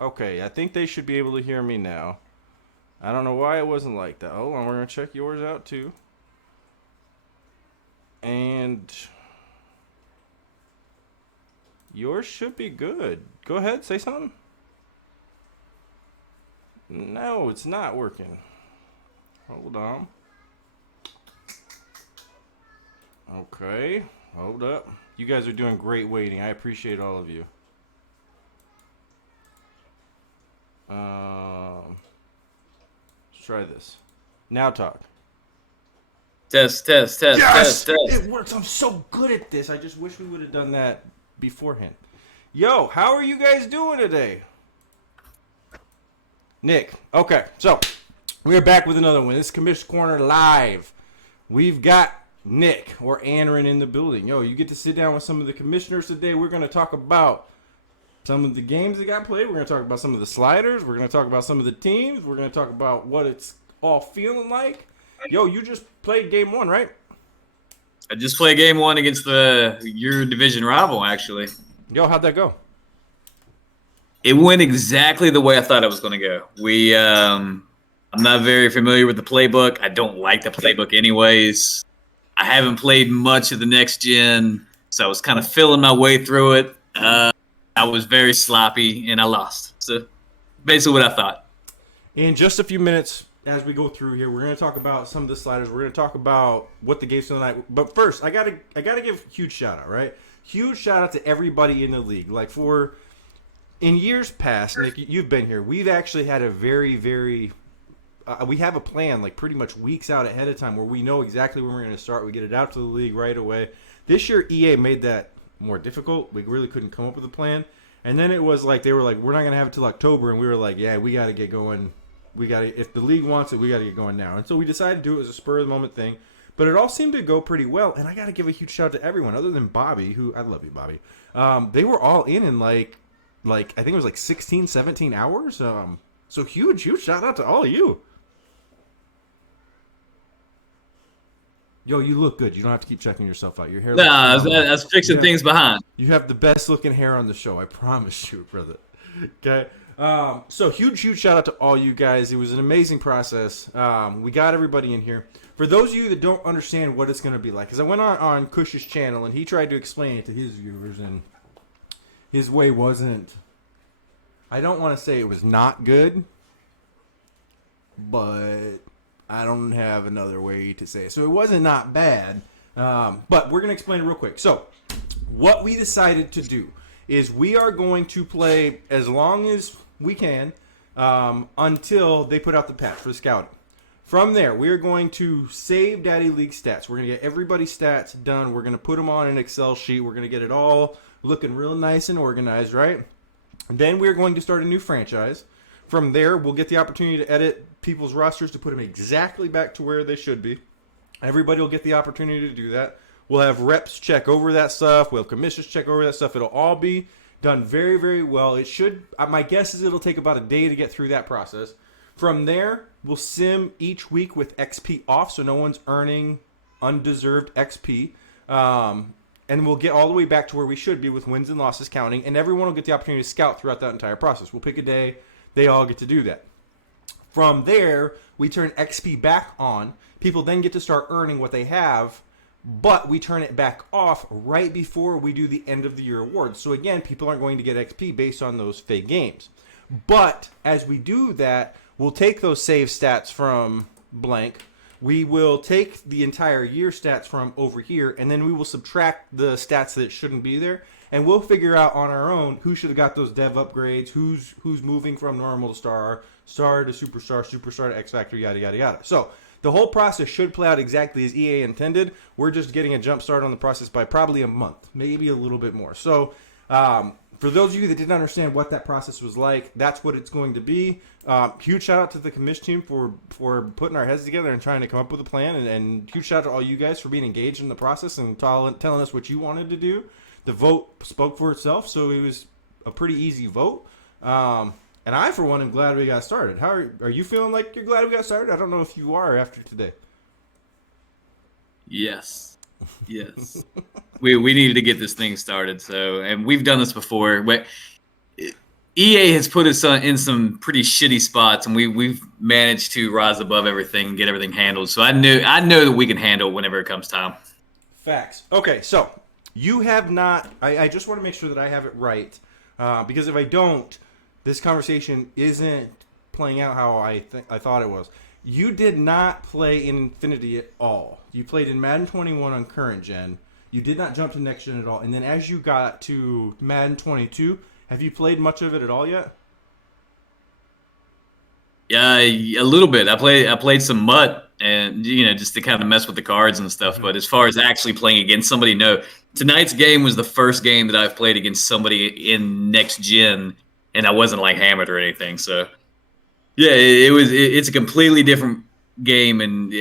Okay, I think they should be able to hear me now. I don't know why it wasn't like that. Hold on, we're gonna check yours out too. And yours should be good. Go ahead, say something. No, it's not working. Hold on. Okay, hold up. You guys are doing great waiting. I appreciate all of you. Let's try this. Now talk. Test, test, test, test, Yes! test. It works. I'm so good at this. I just wish we would have done that beforehand. Yo, how are you guys doing today? Nick. Okay, so we're back with another one. This is Commish Corner Live. We've got Nick or Anarin in the building. Yo, you get to sit down with some of the commissioners today. We're going to talk about some of the games that got played. We're going to talk about some of the sliders. We're going to talk about some of the teams. We're going to talk about what it's all feeling like. Yo, you just played game one, right? I just played game one against your division rival, actually. Yo, how'd that go? It went exactly the way I thought it was going to go. I'm not very familiar with the playbook. I don't like the playbook anyways. I haven't played much of the next gen, so I was kind of feeling my way through it. I was very sloppy, and I lost. So basically what I thought. In just a few minutes, as we go through here, we're going to talk about some of the sliders. We're going to talk about what the game's tonight. But first, I gotta give a huge shout out, right? Huge shout out to everybody in the league. Like in years past, Nick, you've been here. We've actually had a very we have a plan like pretty much weeks out ahead of time where we know exactly when we're going to start. We get it out to the league right away. This year, EA made that more difficult. We really couldn't come up with a plan. And then it was like they were like, we're not going to have it till October, and we were like, yeah, we got to get going. We got to, if the league wants it, we got to get going now. And so we decided to do it as a spur of the moment thing. But it all seemed to go pretty well, and I got to give a huge shout out to everyone other than Bobby, who I love you, Bobby. They were all in like I think it was like 16, 17 hours. So huge shout out to all of you. Yo, you look good. You don't have to keep checking yourself out. Your hair looks Nah, phenomenal. I was fixing Yeah, things behind. you have the best looking hair on the show. I promise you, brother. Okay. So huge shout out to all you guys. It was an amazing process. We got everybody in here. For those of you that don't understand what it's going to be like, because I went on Cush's channel and he tried to explain it to his viewers, and his way wasn't. I don't want to say it was not good, but I don't have another way to say it. So it wasn't not bad, but we're going to explain it real quick. So what we decided to do is we are going to play as long as we can until they put out the patch for the scouting. From there, we are going to save Daddy League stats. We're going to get everybody's stats done. We're going to put them on an Excel sheet. We're going to get it all looking real nice and organized, right? And then we're going to start a new franchise. From there, we'll get the opportunity to edit people's rosters to put them exactly back to where they should be. Everybody will get the opportunity to do that. We'll have reps check over that stuff. We'll have commissioners check over that stuff. It'll all be done very well. It should. My guess is it'll take about a day to get through that process. From there, we'll sim each week with XP off, so no one's earning undeserved XP. And we'll get all the way back to where we should be with wins and losses counting, and everyone will get the opportunity to scout throughout that entire process. We'll pick a day. They all get to do that. From there, we turn XP back on. People then get to start earning what they have, but we turn it back off right before we do the end of the year awards. So again, people aren't going to get XP based on those fake games. But as we do that, we'll take those save stats from blank. We will take the entire year stats from over here, and then we will subtract the stats that shouldn't be there, and we'll figure out on our own who should have got those dev upgrades, who's moving from normal to star to superstar, superstar to X Factor, yada yada yada. So the whole process should play out exactly as EA intended. We're just getting a jump start on the process by probably a month, maybe a little bit more. So for those of you that didn't understand what that process was like, that's what it's going to be. Huge shout out to the Commish team for putting our heads together and trying to come up with a plan, and huge shout out to all you guys for being engaged in the process and telling us what you wanted to do. The vote spoke for itself, so it was a pretty easy vote. And I, for one, am glad we got started. How are you feeling like you're glad we got started? I don't know if you are after today. Yes. Yes. we needed to get this thing started. So, and we've done this before. EA has put us in some pretty shitty spots, and we've managed to rise above everything and get everything handled. So I know that we can handle it whenever it comes time. Facts. Okay, so you have not. I just want to make sure that I have it right, because if I don't, this conversation isn't playing out how I thought it was. You did not play in Infinity at all. You played in Madden 21 on current gen. You did not jump to next gen at all. And then as you got to Madden 22, have you played much of it at all yet? Yeah, a little bit. I played some MUT, and just to kind of mess with the cards and stuff. But as far as actually playing against somebody, no. Tonight's game was the first game that I've played against somebody in next gen, and I wasn't like hammered or anything. So yeah, it's a completely different game, and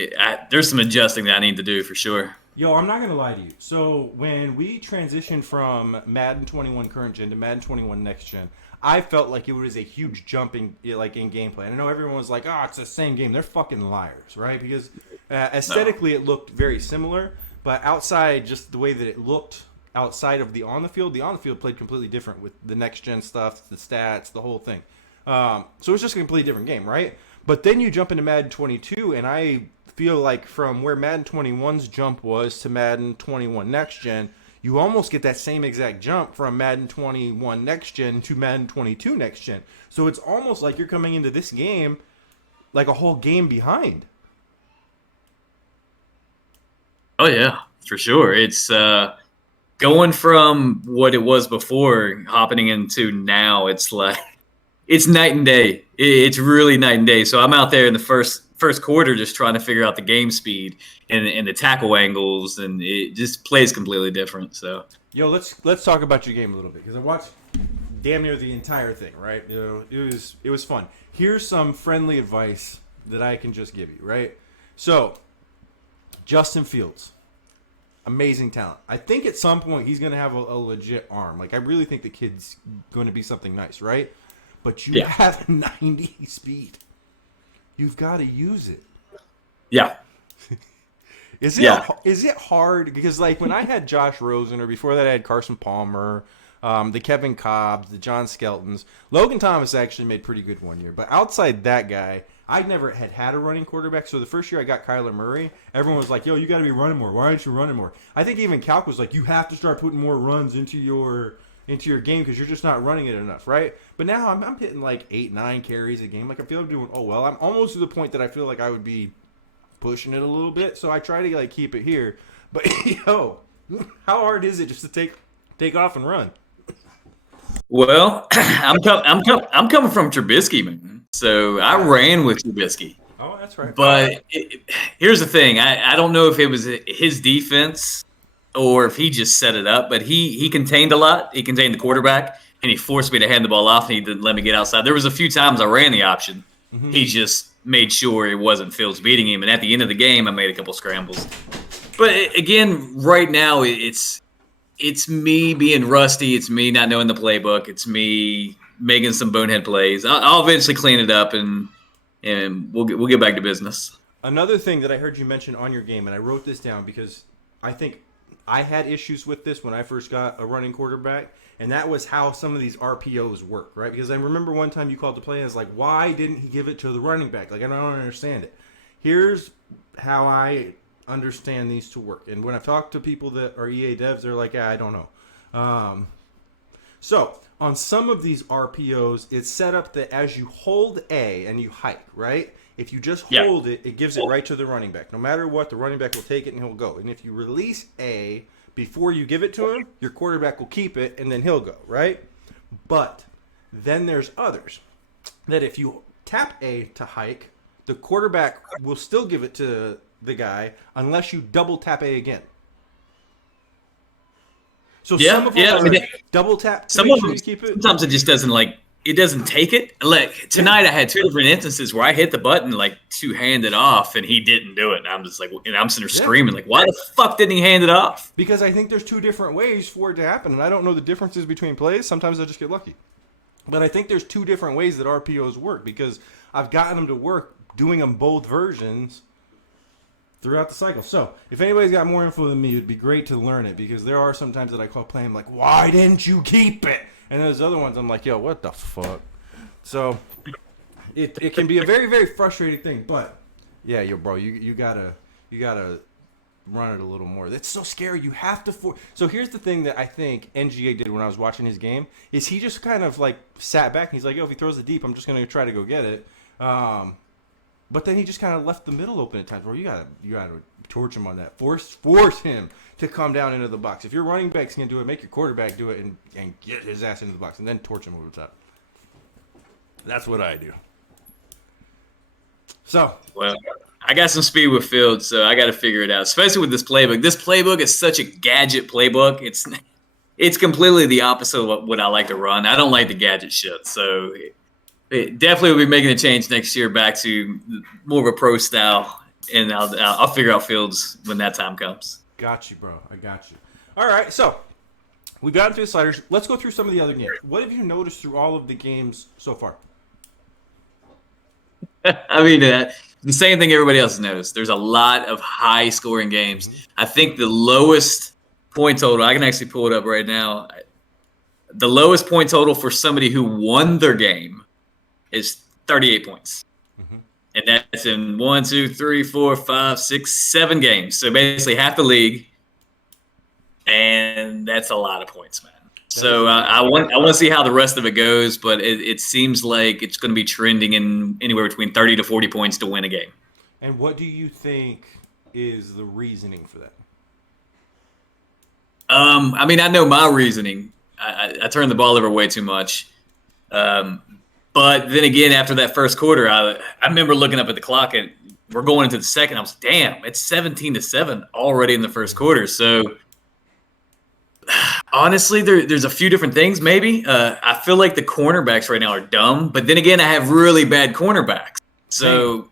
there's some adjusting that I need to do for sure. Yo, I'm not gonna lie to you. So when we transitioned from Madden 21 current gen to Madden 21 next gen, I felt like it was a huge jump in gameplay. And I know everyone was like, "Oh, it's the same game." They're fucking liars, right? Because aesthetically it looked very similar, but outside, just the way that it looked outside of the on the field played completely different with the next gen stuff, the stats, the whole thing. So it's just a completely different game, right? But then you jump into Madden 22, and I feel like from where Madden 21's jump was to Madden 21 Next Gen, you almost get that same exact jump from Madden 21 Next Gen to Madden 22 Next Gen. So it's almost like you're coming into this game like a whole game behind. Oh yeah, for sure. It's going from what it was before, hopping into now. It's like it's night and day. It's really night and day. So I'm out there in the first quarter just trying to figure out the game speed and the tackle angles, and it just plays completely different. So yo, let's talk about your game a little bit, because I watched damn near the entire thing, right? It was fun. Here's some friendly advice that I can just give you, right? So Justin Fields, amazing talent. I think at some point he's going to have a legit arm. Like, I really think the kid's going to be something nice, right? But you have 90 speed. You've got to use it. Yeah. Is it hard? Because, like, when I had Josh Rosen, or before that I had Carson Palmer, the Kevin Cobbs, the John Skeltons, Logan Thomas actually made pretty good one year. But outside that guy, I never had a running quarterback. So the first year I got Kyler Murray, everyone was like, yo, you got to be running more. Why aren't you running more? I think even Calc was like, you have to start putting more runs into your game because you're just not running it enough, right? But now I'm hitting like 8-9 carries a game. Like, I feel I'm doing well. I'm almost to the point that I feel like I would be pushing it a little bit. So I try to like keep it here. But yo, how hard is it just to take off and run? Well, I'm coming from Trubisky, man. So I ran with Trubisky. Oh, that's right. But here's the thing. I don't know if it was his defense or if he just set it up, but he contained a lot. He contained the quarterback, and he forced me to hand the ball off, and he didn't let me get outside. There was a few times I ran the option. Mm-hmm. He just made sure it wasn't Fields beating him, and at the end of the game, I made a couple scrambles. But again, right now, it's me being rusty. It's me not knowing the playbook. It's me making some bonehead plays. I'll eventually clean it up, and we'll get back to business. Another thing that I heard you mention on your game, and I wrote this down because I think I had issues with this when I first got a running quarterback, and that was how some of these RPOs work, right? Because I remember one time you called the play, and it's like, why didn't he give it to the running back? Like, I don't understand it. Here's how I understand these to work. And when I've talked to people that are EA devs, they're like, I don't know. So on some of these RPOs, it's set up that as you hold A and you hike, right? If you just hold it, it gives it right to the running back. No matter what, the running back will take it and he'll go. And if you release A before you give it to him, your quarterback will keep it and then he'll go, right? But then there's others that if you tap A to hike, the quarterback will still give it to the guy unless you double tap A again. So some of them double tap to make sure you keep it. Sometimes it just doesn't it doesn't take it. Like tonight I had two different instances where I hit the button to hand it off and he didn't do it. And I'm just and I'm sitting there screaming why the fuck didn't he hand it off? Because I think there's two different ways for it to happen, and I don't know the differences between plays. Sometimes I just get lucky. But I think there's two different ways that RPOs work because I've gotten them to work doing them both versions throughout the cycle. So if anybody's got more info than me, it'd be great to learn it because there are some times that I call playing like, why didn't you keep it? And those other ones, I'm like, yo, what the fuck? So it can be a very, very frustrating thing. But yeah, yo, bro, you gotta run it a little more. That's so scary. You have to So here's the thing that I think NGA did when I was watching his game is he just kind of like sat back and he's like, yo, if he throws it deep, I'm just gonna try to go get it. But then he just kind of left the middle open at times. Bro, you gotta torch him on that. Force him to come down into the box. If your running back's gonna do it, make your quarterback do it and get his ass into the box and then torch him over the top. That's what I do. So, well, I got some speed with Fields, so I got to figure it out. Especially with this playbook. This playbook is such a gadget playbook. It's completely the opposite of what I like to run. I don't like the gadget shit. So it definitely will be making a change next year back to more of a pro style, and I'll figure out Fields when that time comes. Got you, bro. I got you. All right, so we got into the sliders. Let's go through some of the other games. What have you noticed through all of the games so far? I mean, the same thing everybody else has noticed. There's a lot of high-scoring games. Mm-hmm. I think the lowest point total, I can actually pull it up right now. The lowest point total for somebody who won their game is 38 points. Mm-hmm. And that's in 1, 2, 3, 4, 5, 6, 7 games. So basically half the league. And that's a lot of points, man. So I want to see how the rest of it goes, but it seems like it's going to be trending in anywhere between 30 to 40 points to win a game. And what do you think is the reasoning for that? I mean, I know my reasoning. I turned the ball over way too much. But then again, after that first quarter, I remember looking up at the clock and we're going into the second. I was, damn, it's 17-7 already in the first quarter. So honestly, there's a few different things. Maybe I feel like the cornerbacks right now are dumb, but then again, I have really bad cornerbacks. So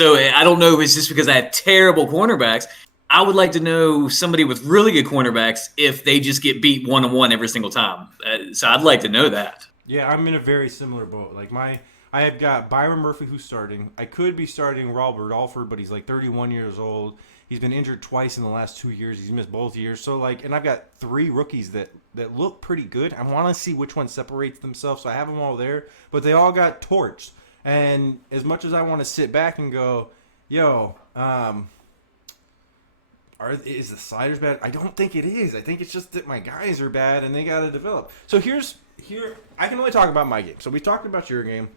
I don't know if it's just because I have terrible cornerbacks. I would like to know somebody with really good cornerbacks if they just get beat 1-on-1 every single time. So I'd like to know that. Yeah, I'm in a very similar boat. Like I have got Byron Murphy who's starting. I could be starting Robert Alford, but he's like 31 years old. He's been injured twice in the last 2 years. He's missed both years. So, and I've got 3 rookies that look pretty good. I want to see which one separates themselves. So I have them all there. But they all got torched. And as much as I want to sit back and go, yo, is the sliders bad? I don't think it is. I think it's just that my guys are bad and they got to develop. So here, I can only talk about my game. So we talked about your game.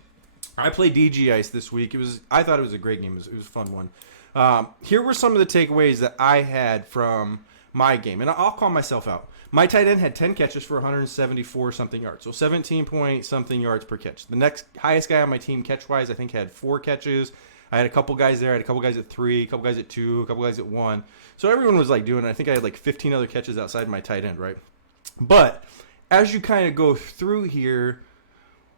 I played DG Ice this week. I thought it was a great game. It was a fun one. Here were some of the takeaways that I had from my game, and I'll call myself out. My tight end had 10 catches for 174 something yards, so 17 point something yards per catch. The next highest guy on my team catch-wise, I think, had 4 catches. I had a couple guys there. I had a couple guys at 3, a couple guys at 2, a couple guys at 1. So everyone was like doing it. I think I had like 15 other catches outside my tight end, right? But as you kind of go through here,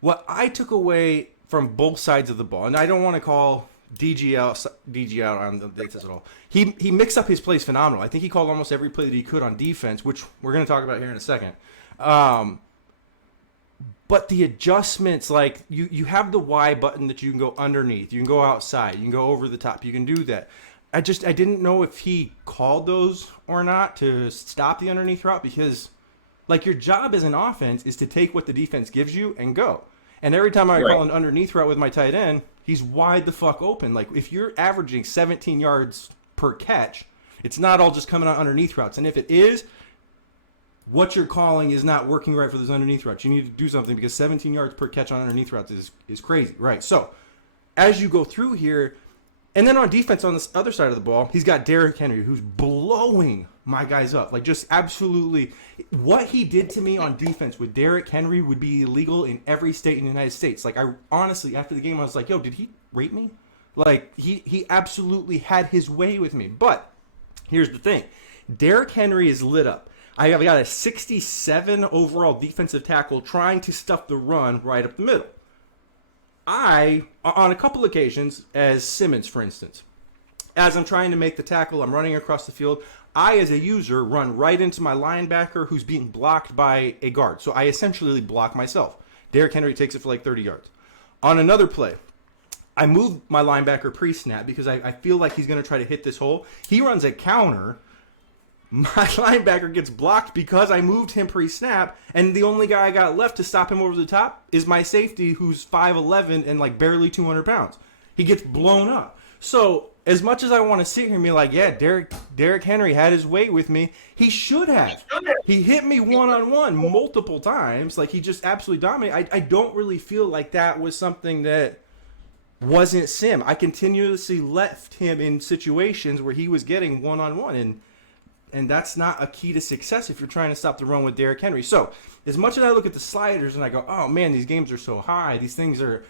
what I took away from both sides of the ball, and I don't want to call DG out on this at all. He mixed up his plays phenomenal. I think he called almost every play that he could on defense, which we're going to talk about here in a second. But the adjustments, like you have the Y button that you can go underneath, you can go outside, you can go over the top, you can do that. I didn't know if he called those or not to stop the underneath route, because like your job as an offense is to take what the defense gives you and go. And every time I call an underneath route with my tight end, he's wide the fuck open. Like, if you're averaging 17 yards per catch, it's not all just coming out underneath routes. And if it is, what you're calling is not working right for those underneath routes. You need to do something, because 17 yards per catch on underneath routes is crazy, right? So, as you go through here, and then on defense on this other side of the ball, he's got Derrick Henry, who's blowing my guys up. Like, just absolutely. What he did to me on defense with Derrick Henry would be illegal in every state in the United States. Like, I honestly, after the game, I was like, yo, did he rape me? Like, he absolutely had his way with me. But here's the thing. Derrick Henry is lit up. I have got a 67 overall defensive tackle trying to stuff the run right up the middle. I, on a couple occasions, as Simmons, for instance, as I'm trying to make the tackle, I'm running across the field, I, as a user, run right into my linebacker who's being blocked by a guard. So I essentially block myself. Derrick Henry takes it for like 30 yards. On another play, I move my linebacker pre-snap because I feel like he's going to try to hit this hole. He runs a counter. My linebacker gets blocked because I moved him pre-snap, and the only guy I got left to stop him over the top is my safety, who's 5'11" and like barely 200 pounds. He gets blown up. So as much as I want to sit here and be like, yeah, Derrick Henry had his way with me, he should have. He hit me one-on-one multiple times. Like, he just absolutely dominated. I don't really feel like that was something that wasn't Sim. I continuously left him in situations where he was getting one-on-one, and that's not a key to success if you're trying to stop the run with Derrick Henry. So as much as I look at the sliders and I go, oh man, these games are so high, these things are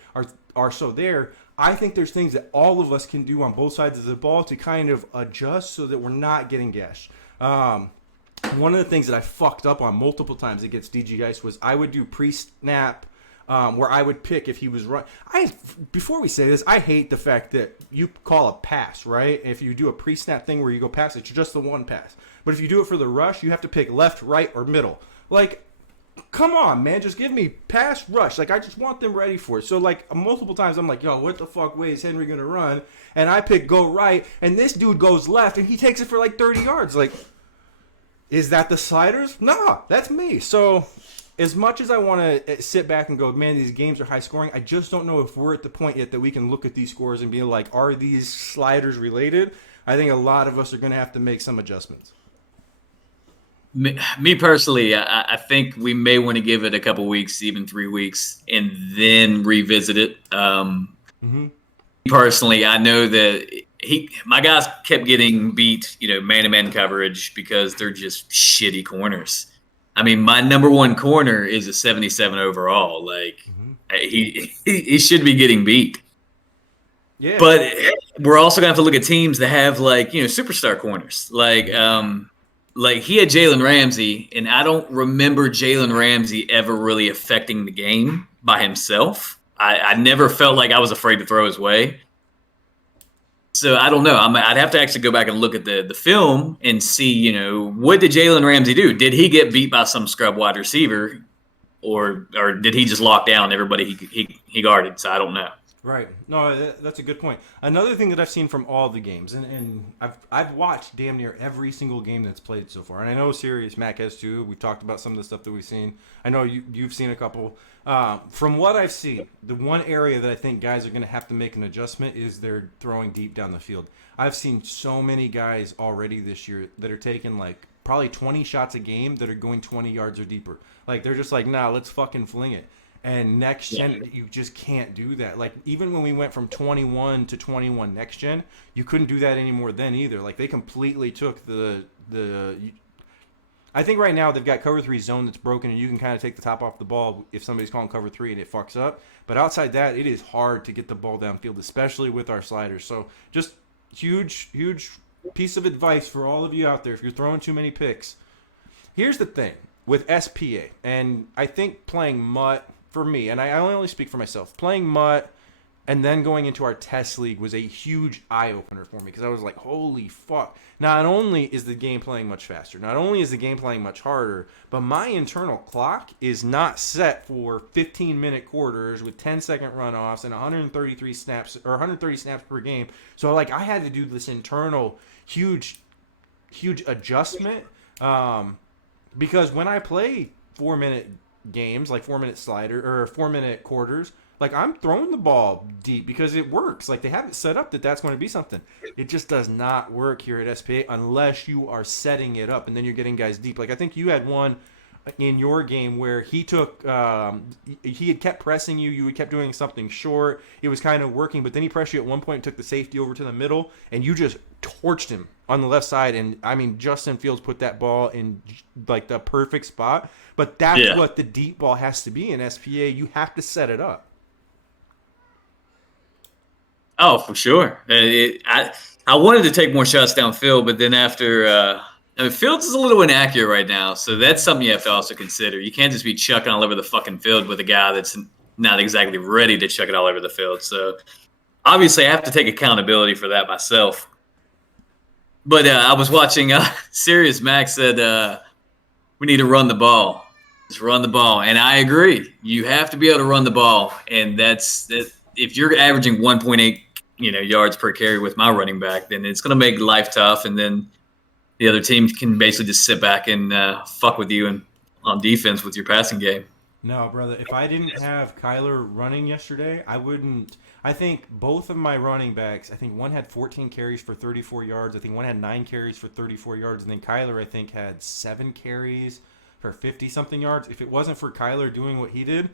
so there, I think there's things that all of us can do on both sides of the ball to kind of adjust so that we're not getting gashed. One of the things that I fucked up on multiple times against DG Ice was I would do pre-snap where I would pick if he was run. Before we say this, I hate the fact that you call a pass, right? If you do a pre-snap thing where you go pass, it's just the one pass. But if you do it for the rush, you have to pick left, right, or middle. Like, come on, man. Just give me pass, rush. Like, I just want them ready for it. So, like, multiple times I'm like, yo, what the fuck way is Henry going to run? And I pick go right, and this dude goes left, and he takes it for like 30 yards. Like, is that the sliders? No, that's me. So as much as I want to sit back and go, man, these games are high scoring, I just don't know if we're at the point yet that we can look at these scores and be like, are these sliders related? I think a lot of us are going to have to make some adjustments. Me personally, I think we may want to give it a couple weeks, even 3 weeks, and then revisit it. Personally, I know that my guys kept getting beat, man-to-man coverage because they're just shitty corners. I mean, my number one corner is a 77 overall. Like, he should be getting beat. Yeah. But we're also going to have to look at teams that have, like, superstar corners. Like he had Jalen Ramsey, and I don't remember Jalen Ramsey ever really affecting the game by himself. I never felt like I was afraid to throw his way. So I don't know. I'd have to actually go back and look at the film and see, what did Jalen Ramsey do? Did he get beat by some scrub wide receiver, or did he just lock down everybody he guarded? So I don't know. Right. No, that's a good point. Another thing that I've seen from all the games, and I've watched damn near every single game that's played so far, and I know Sirius Mac has too. We've talked about some of the stuff that we've seen. I know you've seen a couple. From what I've seen, the one area that I think guys are going to have to make an adjustment is they're throwing deep down the field. I've seen so many guys already this year that are taking like probably 20 shots a game that are going 20 yards or deeper. Like, they're just like, nah, let's fucking fling it. And next gen, you just can't do that. Like, even when we went from 21 to 21 next gen, you couldn't do that anymore then either. Like, they completely took the I think right now they've got cover 3 zone that's broken, and you can kind of take the top off the ball if somebody's calling cover 3 and it fucks up. But outside that, it is hard to get the ball downfield, especially with our sliders. So just huge piece of advice for all of you out there. If you're throwing too many picks, here's the thing with SPA, and I think playing Mutt, for me, and I only speak for myself, playing Mutt and then going into our test league was a huge eye-opener for me, because I was like, holy fuck. Not only is the game playing much faster, not only is the game playing much harder, but my internal clock is not set for 15-minute quarters with 10-second runoffs and 133 snaps or 130 snaps per game. So, like, I had to do this internal huge adjustment because when I play 4-minute games, like 4-minute slider or 4-minute quarters, like, I'm throwing the ball deep because it works. Like, they have it set up that that's going to be something. It just does not work here at SPA unless you are setting it up and then you're getting guys deep. Like, I think you had one in your game where he took he had kept pressing you had kept doing something short, it was kind of working, but then he pressed you at one point and took the safety over to the middle, and you just torched him on the left side. And I mean, Justin Fields put that ball in like the perfect spot. But that's what the deep ball has to be in SPA. You have to set it up. Oh, for sure. I wanted to take more shots downfield, but then after Fields is a little inaccurate right now, so that's something you have to also consider. You can't just be chucking all over the fucking field with a guy that's not exactly ready to chuck it all over the field. So obviously I have to take accountability for that myself. But I was watching Sirius Max said we need to run the ball. Just run the ball. And I agree. You have to be able to run the ball. And that's if you're averaging 1.8 yards per carry with my running back, then it's going to make life tough. And then the other team can basically just sit back and fuck with you and on defense with your passing game. No, brother. If I didn't have Kyler running yesterday, I wouldn't. I think both of my running backs, I think one had 14 carries for 34 yards. I think one had 9 carries for 34 yards. And then Kyler, I think, had 7 carries for 50-something yards. If it wasn't for Kyler doing what he did,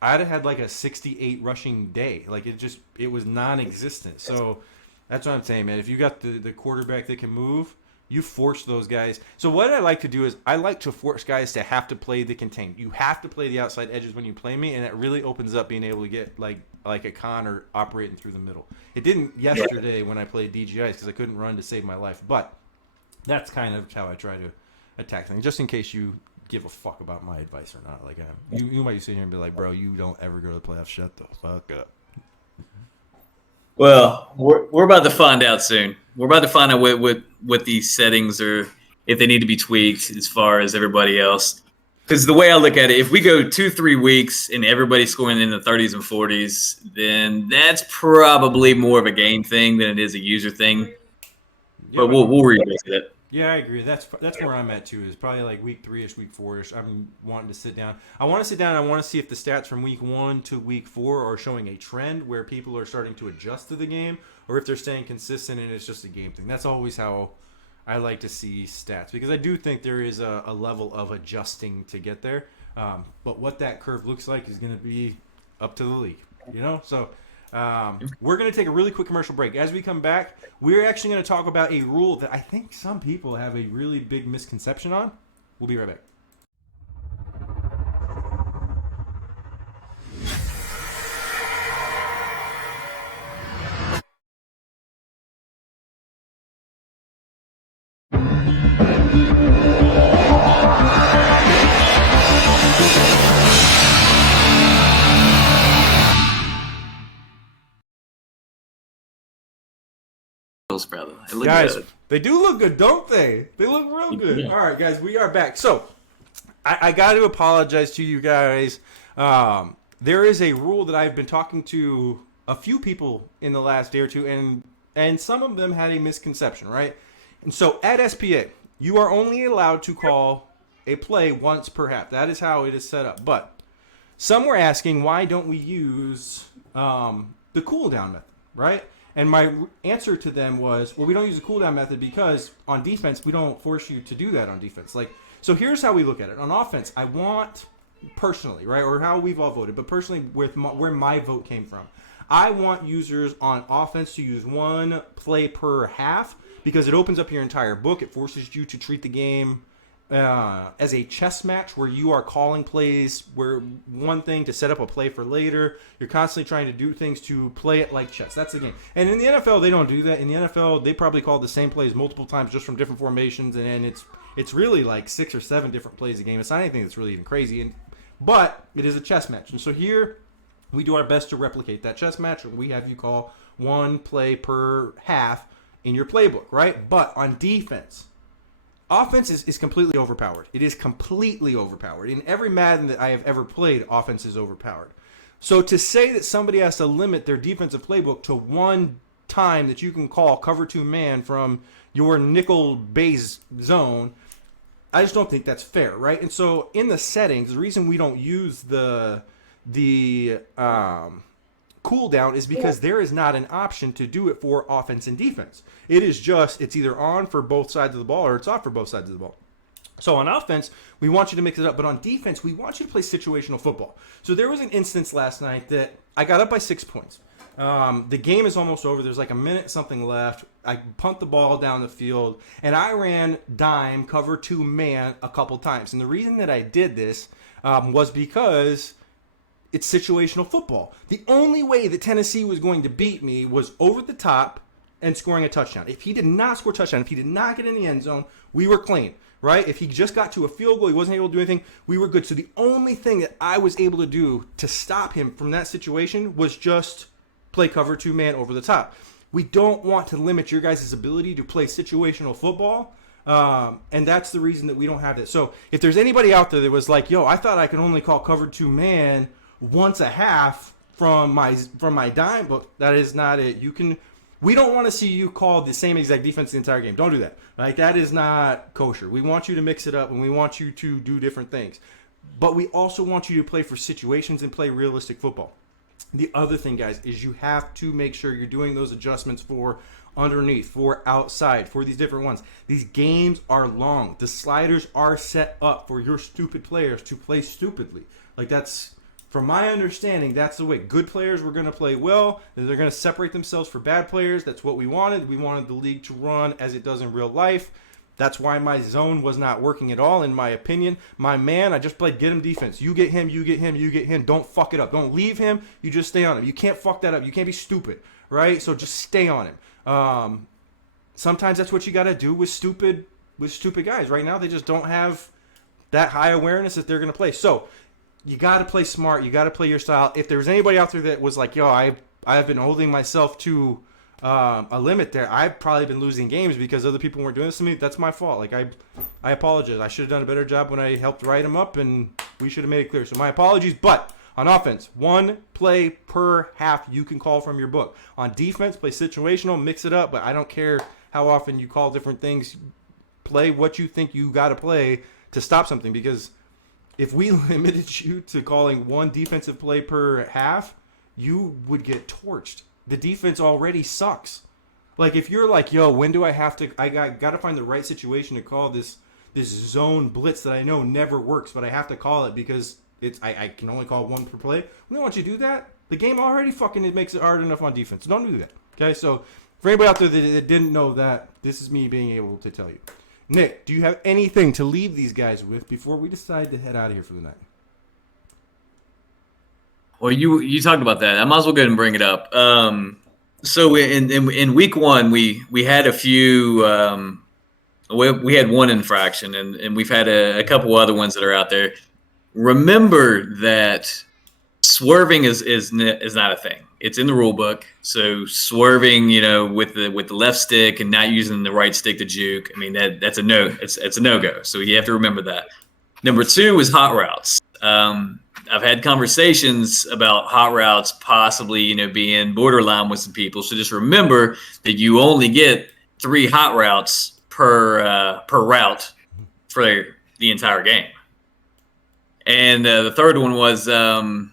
I'd have had like a 68 rushing day. Like, it was non-existent. So that's what I'm saying, man. If you got the quarterback that can move, you force those guys. So what I like to do is I like to force guys to have to play the contain. You have to play the outside edges when you play me, and it really opens up being able to get like a Connor operating through the middle. It didn't yesterday when I played DGIs because I couldn't run to save my life. But that's kind of how I try to attack things, just in case you give a fuck about my advice or not. Like you might sit here and be like, bro, you don't ever go to the playoffs. Shut the fuck up. Well, we're about to find out soon. We're about to find out what these settings are, if they need to be tweaked as far as everybody else. Because the way I look at it, if we go 2-3 weeks and everybody's scoring in the 30s and 40s, then that's probably more of a game thing than it is a user thing. Yeah, but we'll revisit it. Yeah, I agree. That's where I'm at too. Is probably like week 3-ish, week 4-ish. I'm wanting to sit down. I want to sit down. I want to see if the stats from week 1 to week 4 are showing a trend where people are starting to adjust to the game, or if they're staying consistent and it's just a game thing. That's always how I like to see stats, because I do think there is a level of adjusting to get there. But what that curve looks like is going to be up to the league, you know. So. We're going to take a really quick commercial break. As we come back, we're actually going to talk about a rule that I think some people have a really big misconception on. We'll be right back. Brother. Guys, they do look good, don't they? They look real good. Yeah. All right, guys, we are back. So, I got to apologize to you guys. There is a rule that I've been talking to a few people in the last day or two, and some of them had a misconception, right? And so, at SPA, you are only allowed to call a play once per half. That is how it is set up. But some were asking, why don't we use the cooldown method, right? And my answer to them was, well, we don't use the cooldown method because on defense, we don't force you to do that on defense. Like, so here's how we look at it. On offense, I want, personally, right, or how we've all voted, but personally where my vote came from, I want users on offense to use 1 play per half because it opens up your entire book. It forces you to treat the game as a chess match where you are calling plays, where one thing to set up a play for later. You're constantly trying to do things to play it like chess. That's the game. And in the NFL, they don't do that. In the NFL, they probably call the same plays multiple times just from different formations, and it's really like 6 or 7 different plays a game. It's not anything that's really even crazy, but it is a chess match. And so here we do our best to replicate that chess match, and we have you call 1 play per half in your playbook, right? But on defense, offense is completely overpowered. It is completely overpowered. In every Madden that I have ever played, offense is overpowered. So to say that somebody has to limit their defensive playbook to 1 time that you can call cover 2 man from your nickel base zone, I just don't think that's fair, right? And so in the settings, the reason we don't use the cooldown is because there is not an option to do it for offense and defense. It is just, it's either on for both sides of the ball or it's off for both sides of the ball. So on offense, we want you to mix it up, but on defense, we want you to play situational football. So there was an instance last night that I got up by 6 points. The game is almost over. There's like a minute something left. I punt the ball down the field, and I ran dime cover 2 man a couple times. And the reason that I did this was because it's situational football. The only way that Tennessee was going to beat me was over the top and scoring a touchdown. If he did not score a touchdown, if he did not get in the end zone, we were clean, right? If he just got to a field goal, he wasn't able to do anything, we were good. So the only thing that I was able to do to stop him from that situation was just play cover 2 man over the top. We don't want to limit your guys' ability to play situational football. And that's the reason that we don't have it. So if there's anybody out there that was like, yo, I thought I could only call cover 2 once a half from my dime book, that is not it. We don't want to see you call the same exact defense the entire game. Don't do that. Like, that is not kosher. We want you to mix it up, and we want you to do different things. But we also want you to play for situations and play realistic football. The other thing, guys, is you have to make sure you're doing those adjustments for underneath, for outside, for these different ones. These games are long. The sliders are set up for your stupid players to play stupidly. Like, that's, from my understanding, that's the way. Good players were going to play well, and they're going to separate themselves for bad players. That's what we wanted. We wanted the league to run as it does in real life. That's why my zone was not working at all, in my opinion. My man, I just played get him defense. You get him, you get him, you get him. Don't fuck it up. Don't leave him. You just stay on him. You can't fuck that up. You can't be stupid, right? So just stay on him. Sometimes that's what you got to do with stupid guys. Right now, they just don't have that high awareness that they're going to play. So you got to play smart. You got to play your style. If there's anybody out there that was like, yo, I've been holding myself to a limit there, I've probably been losing games because other people weren't doing this to me. That's my fault. Like, I apologize. I should have done a better job when I helped write them up, and we should have made it clear. So my apologies. But on offense, 1 play per half you can call from your book. On defense, play situational, mix it up, but I don't care how often you call different things. Play what you think you got to play to stop something, because if we limited you to calling 1 defensive play per half, you would get torched. The defense already sucks. Like, if you're like, yo, when do I have to, I got to find the right situation to call this zone blitz that I know never works, but I have to call it because I can only call 1 per play. We don't want you to do that. The game already fucking makes it hard enough on defense. So don't do that. Okay, so for anybody out there that didn't know that, this is me being able to tell you. Nick, do you have anything to leave these guys with before we decide to head out of here for the night? Well, you talked about that. I might as well go ahead and bring it up. So in week 1, we had a few. We had 1 infraction, and we've had a couple other ones that are out there. Remember that swerving is not a thing. It's in the rule book. So swerving, with the left stick and not using the right stick to juke. I mean, that's a no. It's a no go. So you have to remember that. Number 2 is hot routes. I've had conversations about hot routes possibly, being borderline with some people. So just remember that you only get 3 hot routes per route for the entire game. And the third one was, oh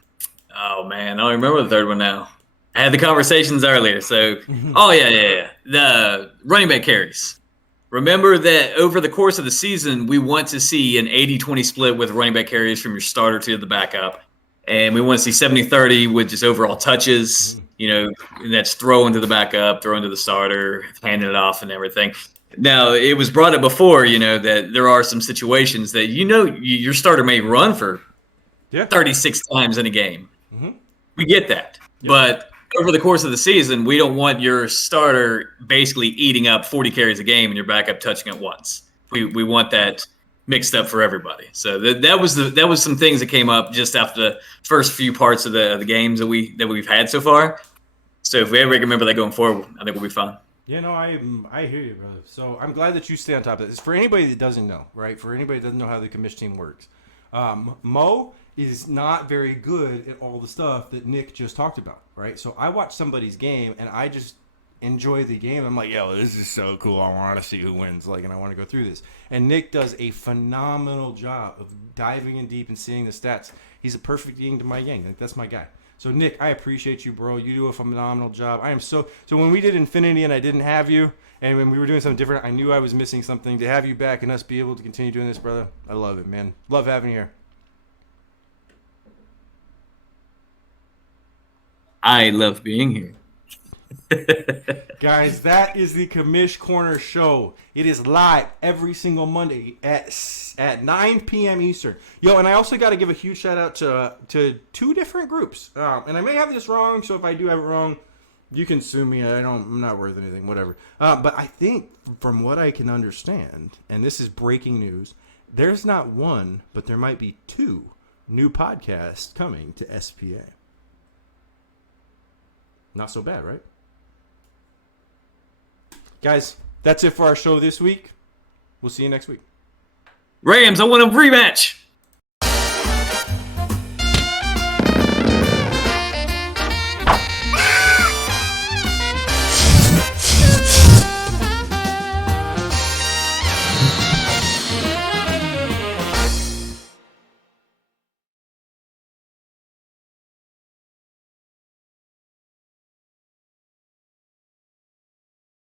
man, I don't remember the third one now. I had the conversations earlier. So, the running back carries. Remember that over the course of the season, we want to see an 80-20 split with running back carries from your starter to the backup. And we want to see 70-30 with just overall touches, and that's throwing to the backup, throwing to the starter, handing it off and everything. Now, it was brought up before, that there are some situations that, your starter may run for 36 times in a game. Mm-hmm. We get that. Yep. But over the course of the season, we don't want your starter basically eating up 40 carries a game and your backup touching it once. We want that mixed up for everybody. So that was some things that came up just after the first few parts of the games that we've had so far. So if we ever remember that going forward, I think we'll be fine. Yeah, no, I hear you, brother. So I'm glad that you stay on top of this. For anybody that doesn't know, right? For anybody that doesn't know how the Commish team works, Mo is not very good at all the stuff that Nick just talked about, right? So I watch somebody's game and I just enjoy the game. I'm like, yo, this is so cool. I want to see who wins, and I want to go through this. And Nick does a phenomenal job of diving in deep and seeing the stats. He's a perfect yin to my yang. That's my guy. So Nick, I appreciate you, bro. You do a phenomenal job. I am so when we did Infinity and I didn't have you, and when we were doing something different, I knew I was missing something. To have you back and us be able to continue doing this, brother, I love it, man. Love having you here. I love being here. Guys, that is the Commish Corner Show. It is live every single Monday at 9 p.m. Eastern. Yo, and I also got to give a huge shout out to 2 different groups. And I may have this wrong, so if I do have it wrong, you can sue me. I'm not worth anything, whatever. But I think from what I can understand, and this is breaking news, there's not 1, but there might be 2 new podcasts coming to SPA. Not so bad, right? Guys, that's it for our show this week. We'll see you next week. Rams, I want a rematch.